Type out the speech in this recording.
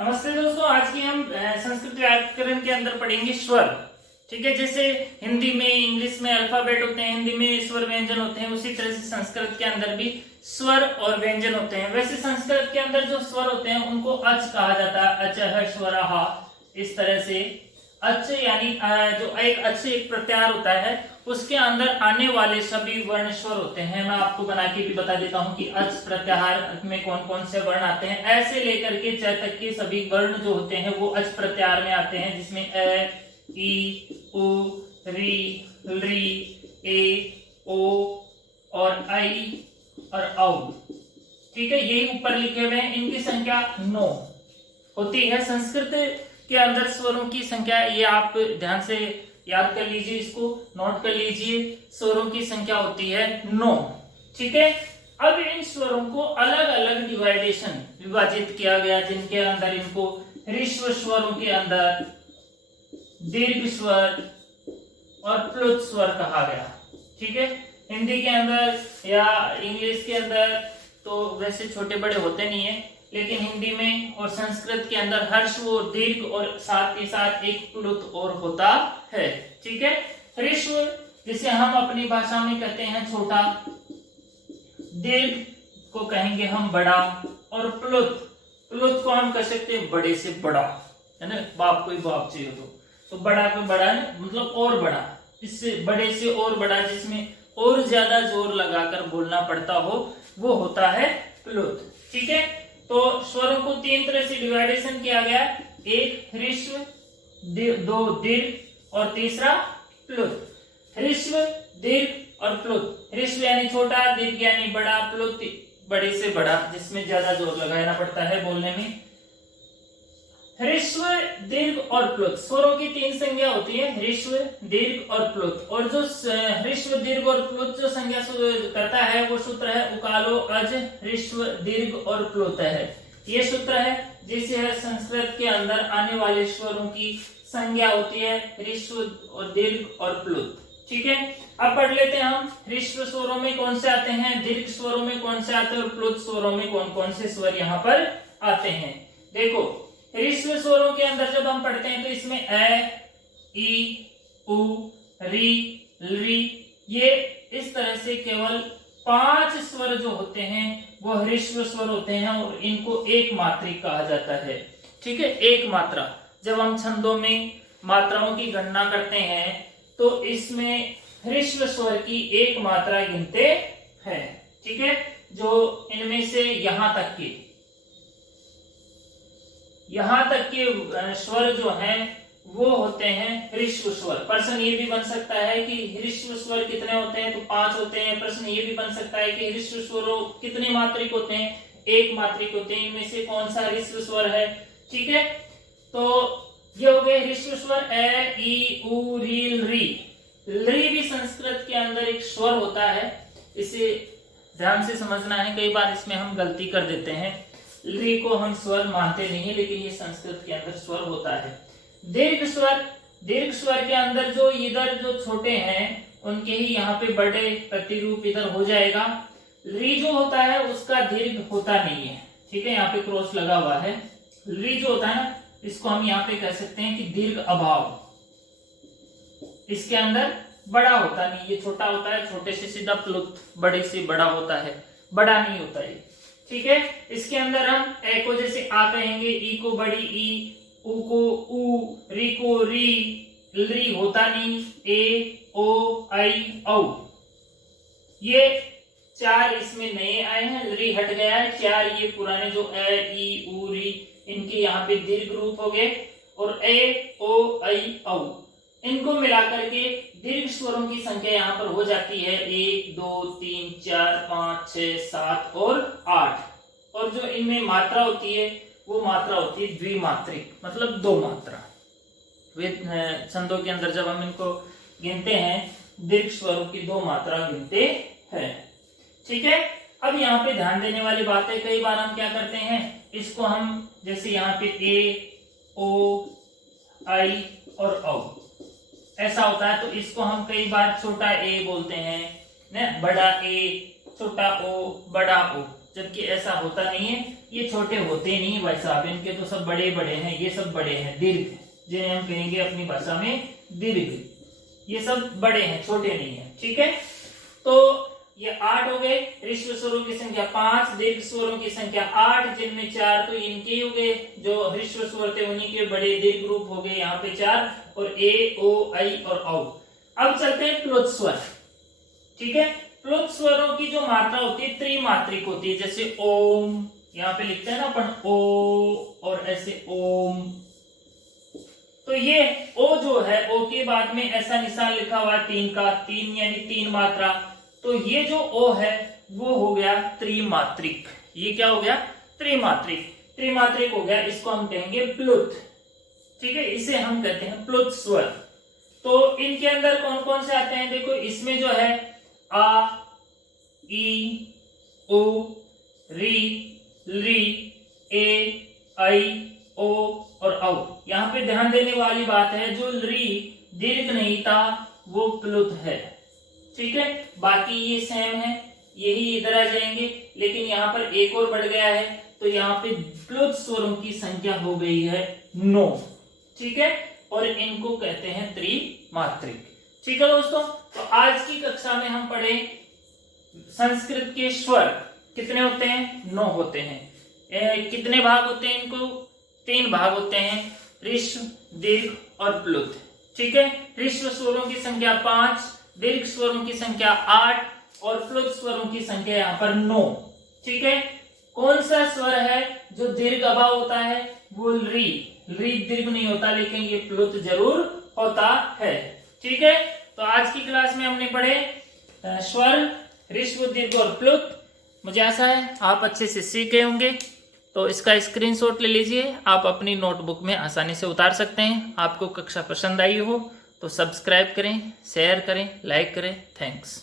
नमस्ते दोस्तों, आज की हम संस्कृत व्याकरण के अंदर पढ़ेंगे स्वर। ठीक है, जैसे हिंदी में इंग्लिश में अल्फाबेट होते हैं, हिंदी में स्वर व्यंजन होते हैं, उसी तरह से संस्कृत के अंदर भी स्वर और व्यंजन होते हैं। वैसे संस्कृत के अंदर जो स्वर होते हैं उनको अच कहा जाता है, अचः स्वरः। इस तरह से अच यानी जो एक प्रत्याहार होता है उसके अंदर आने वाले सभी वर्ण स्वर होते हैं। मैं आपको बना के भी बता देता हूं कि अच प्रत्याहार में कौन कौन से वर्ण आते हैं। ऐसे लेकर के च तक के सभी वर्ण जो होते हैं वो अच प्रत्याहार में आते हैं, जिसमें अ, ई, उ, री, री, ए, ओ और आई और औ। ठीक है, यही ऊपर लिखे हुए हैं। इनकी संख्या 9 होती है। संस्कृत के अंदर स्वरों की संख्या, ये आप ध्यान से याद कर लीजिए, इसको नोट कर लीजिए। स्वरों की संख्या होती है 9। ठीक है, अब इन स्वरों को अलग अलग डिवाइडेशन विभाजित किया गया, जिनके अंदर इनको ह्रस्व स्वरों के अंदर दीर्घ स्वर और प्लुत स्वर कहा गया। ठीक है, हिंदी के अंदर या इंग्लिश के अंदर तो वैसे छोटे बड़े होते नहीं है, लेकिन हिंदी में और संस्कृत के अंदर ह्रस्व और दीर्घ और साथ के साथ एक प्लुत और होता है। ठीक है, ह्रस्व जिसे हम अपनी भाषा में कहते हैं छोटा, दीर्घ को कहेंगे हम बड़ा, और प्लुत को हम कह सकते हैं बड़े से बड़ा, है ना। बाप को ही बाप चाहिए तो बड़ा को बड़ा मतलब और बड़ा, इससे बड़े से और बड़ा, जिसमें और ज्यादा जोर लगाकर बोलना पड़ता हो, वो होता है प्लुत। ठीक है, तो स्वरों को 3 तरह से डिवाइडेशन किया गया, एक ह्रस्व, 2 दीर्घ और तीसरा प्लुत। ह्रस्व, दीर्घ और प्लुत। ह्रस्व यानी छोटा, दीर्घ यानी बड़ा, प्लुत बड़े से बड़ा, जिसमें ज्यादा जोर लगाना पड़ता है बोलने में। ह्रस्व, दीर्घ और प्लुत स्वरों की 3 संज्ञा होती है, ह्रस्व, दीर्घ और प्लुत। और जो ह्रस्व, दीर्घ और प्लुत जो संज्ञा करता है वो सूत्र है उकालो अज ह्रस्व दीर्घ और प्लुत है। ये सूत्र है जिससे संस्कृत के अंदर आने वाले स्वरों की संज्ञा होती है ह्रस्व और दीर्घ और प्लुत। ठीक है, अब पढ़ लेते हैं हम ह्रस्व स्वरों में कौन से आते हैं, दीर्घ स्वरों में कौन से आते हैं और प्लुत स्वरों में कौन कौन से स्वर यहाँ पर आते हैं। देखो, ह्रस्व स्वरों के अंदर जब हम पढ़ते हैं तो इसमें अ, ई, उ, री, री, ये इस तरह से केवल 5 स्वर जो होते हैं वो ह्रस्व स्वर होते हैं और इनको एक मात्रिक कहा जाता है। ठीक है, एक मात्रा। जब हम छंदों में मात्राओं की गणना करते हैं तो इसमें ह्रस्व स्वर की एक मात्रा गिनते हैं। ठीक है, जो इनमें से यहां तक के स्वर जो हैं वो होते हैं ह्रस्व स्वर। प्रश्न ये भी बन सकता है कि ह्रस्व स्वर कितने होते हैं, तो 5 होते हैं। प्रश्न ये भी बन सकता है कि ह्रस्व स्वरों कितने मात्रिक होते हैं, एक मात्रिक होते हैं, इनमें से कौन सा ह्रस्व स्वर है। ठीक है, तो ये हो गए ह्रस्व स्वर अ, ई, उ, री, री। री भी संस्कृत के अंदर एक स्वर होता है, इसे ध्यान से समझना है। कई बार इसमें हम गलती कर देते हैं, ली को हम स्वर मानते नहीं, लेकिन ये संस्कृत के अंदर स्वर होता है। दीर्घ स्वर के अंदर जो इधर जो छोटे हैं उनके ही यहाँ पे बड़े प्रतिरूप इधर हो जाएगा। री जो होता है उसका दीर्घ होता नहीं है। ठीक है, यहाँ पे क्रॉस लगा हुआ है। री जो होता है ना, इसको हम यहाँ पे कह सकते हैं कि दीर्घ अभाव, इसके अंदर बड़ा होता नहीं, ये छोटा होता है, छोटे से सीधा प्लुत, बड़े से बड़ा होता है, बड़ा नहीं होता है। ठीक है, इसके अंदर हम ए को जैसे आ कहेंगे, ई को बड़ी ई, उ को उ, री को री होता नहीं, ए, ओ, आई, औ। ये 4 इसमें नए आए हैं, री हट गया है। 4 ये पुराने जो ए, ई, उ, री, इनके यहाँ पे दीर्घ रूप हो गए, और ए, ओ, आई, औ इनको मिलाकर के दीर्घ स्वरों की संख्या यहाँ पर हो जाती है 1, 2, 3, 4, 5, 6, 7 और 8। और जो इनमें मात्रा होती है वो मात्रा होती है द्विमात्रिक, मतलब 2 मात्रा। वे छंदों के अंदर जब हम इनको गिनते हैं, दीर्घ स्वरों की 2 मात्रा गिनते हैं। ठीक है, अब यहाँ पे ध्यान देने वाली बात है, कई बार हम क्या करते हैं, इसको हम जैसे यहाँ पे ए, ओ, आई और औ ऐसा होता है, तो इसको हम कई बार छोटा ए बोलते हैं, बड़ा ए, छोटा ओ, बड़ा ओ। जबकि ऐसा होता नहीं है, ये छोटे होते नहीं है भाई साहब, इनके तो सब बड़े बड़े हैं, ये सब बड़े हैं, दीर्घ जिन्हें हम कहेंगे अपनी भाषा में दीर्घ, ये सब बड़े हैं, छोटे नहीं है। ठीक है, तो ये 8 हो गए, ह्रस्व स्वरों की संख्या 5, दीर्घ स्वरों की संख्या 8, जिनमें 4 तो इनके ही हो गए, जो ह्रस्व स्वर थे उन्हीं के बड़े दीर्घ रूप हो गए यहाँ पे 4, और ए, ओ, आई और औ। अब चलते हैं प्लुत स्वर। ठीक है, प्लुत स्वरों की जो मात्रा होती है त्रिमात्रिक होती है, जैसे ओम, यहाँ पे लिखते हैं ना अपन ओ, और ऐसे ओम। तो ये ओ जो है, ओ के बाद में ऐसा निशान लिखा हुआ है 3 का, 3 यानी 3 मात्रा, तो ये जो ओ है वो हो गया त्रिमात्रिक। ये क्या हो गया? त्रिमात्रिक। त्रिमात्रिक हो गया, इसको हम कहेंगे प्लुत। ठीक है, इसे हम कहते हैं प्लुत स्वर। तो इनके अंदर कौन कौन से आते हैं? देखो, इसमें जो है आ, ई, उ, री, री, ए, आई, ओ और औ। यहाँ पे ध्यान देने वाली बात है, जो री दीर्घ नहीं था वो प्लुत है। ठीक है, बाकी ये सेम है, यही इधर आ जाएंगे, लेकिन यहाँ पर एक और बढ़ गया है, तो यहाँ पे प्लुत स्वरों की संख्या हो गई है 9। ठीक है, और इनको कहते हैं त्रिमात्रिक। ठीक है दोस्तों, तो आज की कक्षा में हम पढ़े संस्कृत के स्वर कितने होते हैं? 9 होते हैं। कितने भाग होते हैं इनको? 3 भाग होते हैं, ह्रस्व, दीर्घ और प्लुत। ठीक है, ह्रस्व स्वरों की संख्या 5, दीर्घ स्वरों की संख्या 8 और प्लुत स्वरों की संख्या यहाँ पर 9। ठीक है, कौन सा स्वर है जो दीर्घ अभाव होता है? वो री। री दीर्घ नहीं होता, लेकिन ये प्लुत जरूर होता है। ठीक है, तो आज की क्लास में हमने पढ़े स्वर, ह्रस्व, दीर्घ और प्लुत। मुझे आशा है आप अच्छे से सीख गए होंगे। तो इसका स्क्रीनशॉट ले लीजिए, आप अपनी नोटबुक में आसानी से उतार सकते हैं। आपको कक्षा पसंद आई हो तो सब्सक्राइब करें, शेयर करें, लाइक करें। थैंक्स।